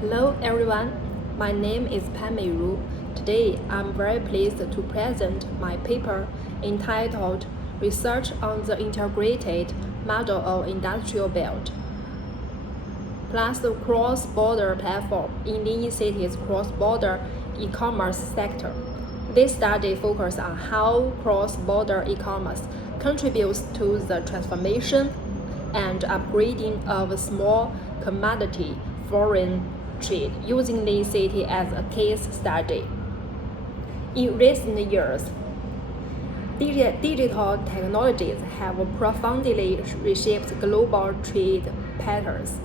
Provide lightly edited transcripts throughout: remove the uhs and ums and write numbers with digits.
Hello everyone, my name is Meiru. Today I'm very pleased to present my paper entitled Research on the Integrated Model of Industrial Belt plus the cross-border platform in Linyi city's cross-border e-commerce sector. This study focuses on how cross-border e-commerce contributes to the transformation and upgrading of small commodity foreign trade, using Linyi city as a case study. In recent years, digital technologies have profoundly reshaped global trade patterns.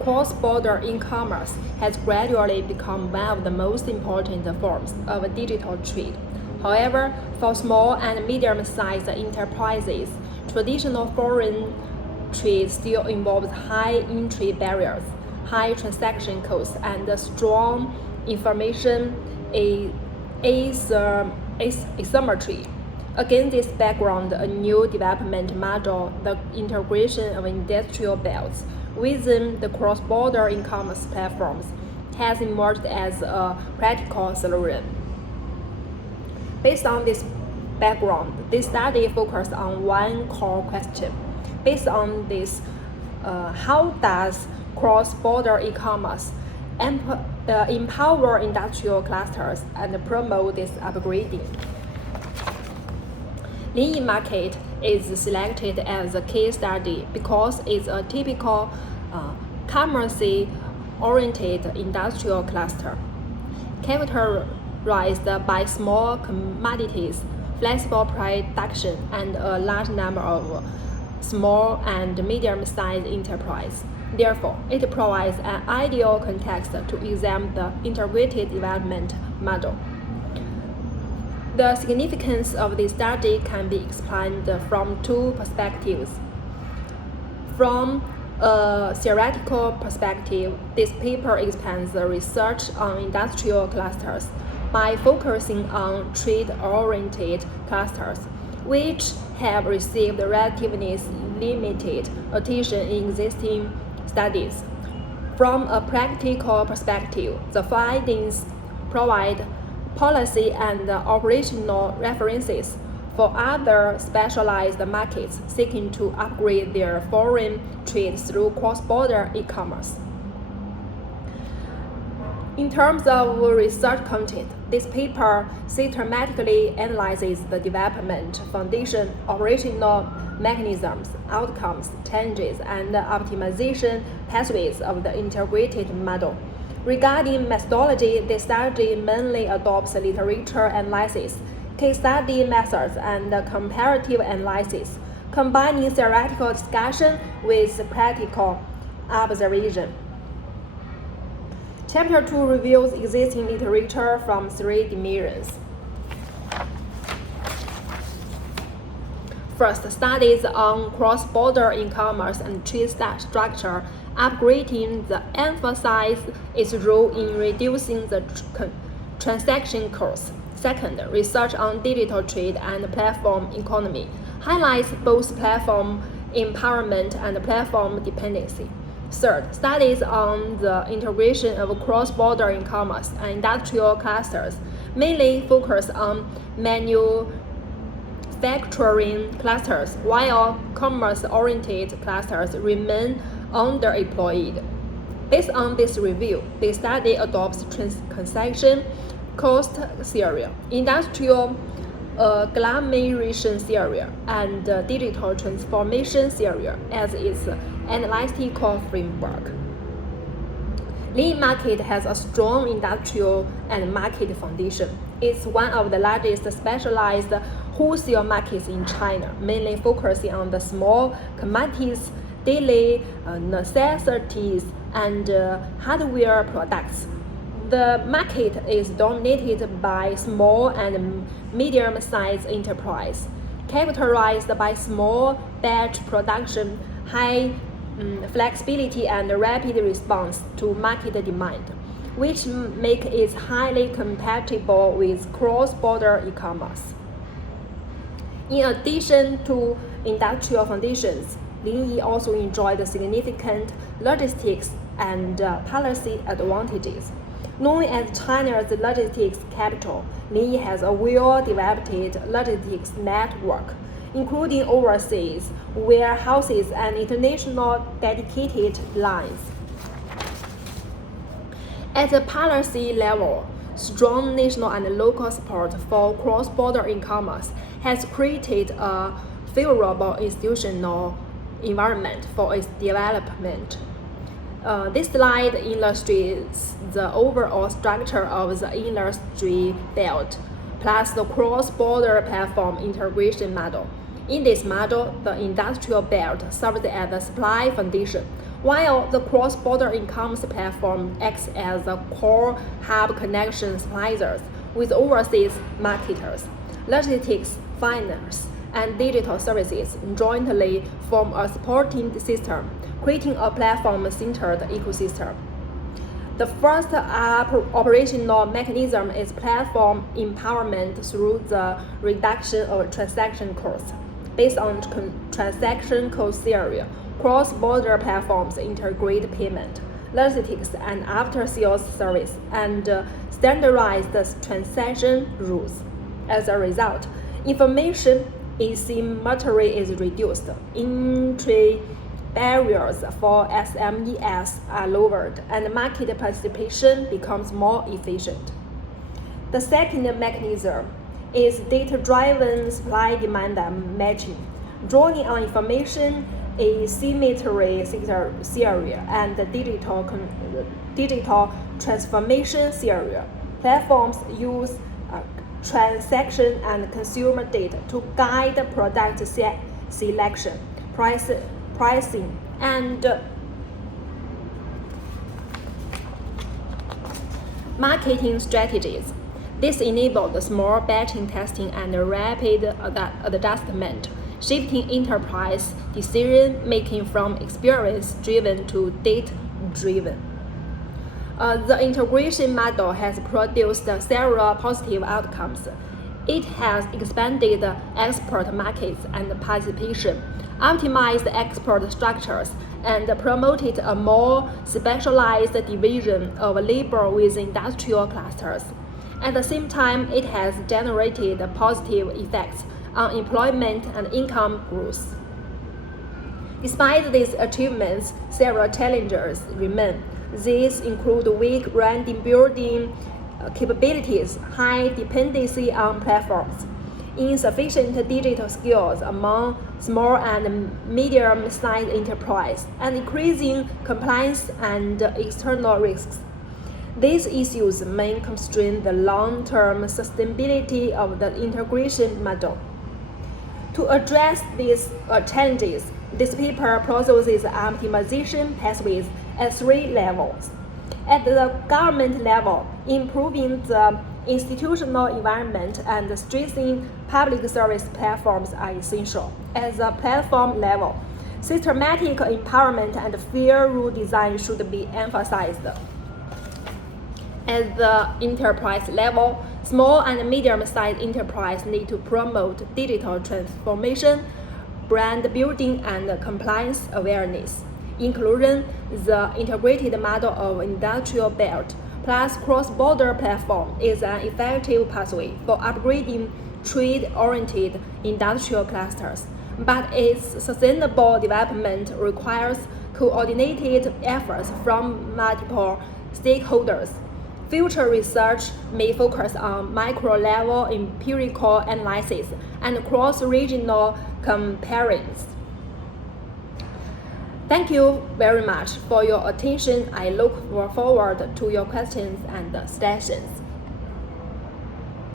Cross-border e-commerce has gradually become one of the most important forms of digital trade. However, for small and medium-sized enterprises, traditional foreign trade still involves high entry barriers, high transaction costs, and strong information asymmetry. Against this background, a new development model, the integration of industrial belts within the cross-border e-commerce platforms, has emerged as a practical solution. Based on this background, this study focused on one core question. Based on this, how does cross-border e-commerce empower industrial clusters and promote this upgrading? Linyi market is selected as a case study because it's a typical commerce-oriented industrial cluster, characterized by small commodities, flexible production, and a large number of small and medium-sized enterprises. Therefore, it provides an ideal context to examine the integrated development model. The significance of this study can be explained from two perspectives. From a theoretical perspective, this paper expands the research on industrial clusters by focusing on trade-oriented clusters, which have received relatively limited attention in existing studies. From a practical perspective, the findings provide policy and operational references for other specialized markets seeking to upgrade their foreign trade through cross-border e-commerce. In terms of research content, this paper systematically analyzes the development, foundation, operational mechanisms, outcomes, changes, and optimization pathways of the integrated model. Regarding methodology, this study mainly adopts literature analysis, case study methods, and comparative analysis, combining theoretical discussion with practical observation. Chapter 2 reviews existing literature from three dimensions. First, studies on cross-border e-commerce and trade structure, upgrading the emphasize its role in reducing the transaction costs. Second, research on digital trade and platform economy highlights both platform empowerment and platform dependency. Third, studies on the integration of cross-border e-commerce and industrial clusters mainly focus on manufacturing clusters, while commerce-oriented clusters remain underemployed. Based on this review, the study adopts transaction cost theory, industrial agglomeration theory, and digital transformation theory as its analytical framework. Linyi market has a strong industrial and market foundation. It's one of the largest specialized wholesale markets in China, mainly focusing on the small commodities, daily necessities, and hardware products. The market is dominated by small and medium-sized enterprises, characterized by small batch production, high flexibility, and rapid response to market demand, which make it highly compatible with cross-border e-commerce. In addition to industrial foundations, Linyi also enjoyed significant logistics and policy advantages. Known as China's logistics capital, Linyi has a well-developed logistics network, including overseas warehouses and international dedicated lines. At the policy level, strong national and local support for cross-border e-commerce has created a favorable institutional environment for its development. This slide illustrates the overall structure of the industry belt, plus the cross-border platform integration model. In this model, the industrial belt serves as the supply foundation, while the cross-border e-commerce platform acts as the core hub connection suppliers with overseas marketers. Logistics, finance, and digital services jointly form a supporting system, creating a platform-centered ecosystem. The first operational mechanism is platform empowerment through the reduction of transaction costs. Based on transaction cost theory, cross-border platforms integrate payment, logistics, and after-sales service, and standardize the transaction rules. As a result, information asymmetry is reduced, entry barriers for SMEs are lowered, and market participation becomes more efficient. The second mechanism is data-driven supply-demand matching, drawing on information asymmetry theory and digital transformation theory. Platforms use transaction and consumer data to guide product selection, pricing, and marketing strategies. This enabled small batching testing and rapid adjustment, shifting enterprise decision-making from experience-driven to data-driven. The integration model has produced several positive outcomes. It has expanded export markets and participation, optimized export structures, and promoted a more specialized division of labor within industrial clusters. At the same time, it has generated positive effects on employment and income growth. Despite these achievements, several challenges remain. These include weak brand building capabilities, high dependency on platforms, insufficient digital skills among small and medium-sized enterprises, and increasing compliance and external risks. These issues may constrain the long-term sustainability of the integration model. To address these challenges, this paper proposes optimization pathways at 3 levels. At the government level, improving the institutional environment and strengthening public service platforms are essential. At the platform level, systematic empowerment and fair rule design should be emphasized. At the enterprise level, small and medium-sized enterprises need to promote digital transformation, brand building, and compliance awareness. Including the integrated model of industrial belt plus cross-border platform is an effective pathway for upgrading trade-oriented industrial clusters, but its sustainable development requires coordinated efforts from multiple stakeholders. Future research may focus on micro-level empirical analysis and cross-regional comparisons. Thank you very much for your attention. I look forward to your questions and suggestions.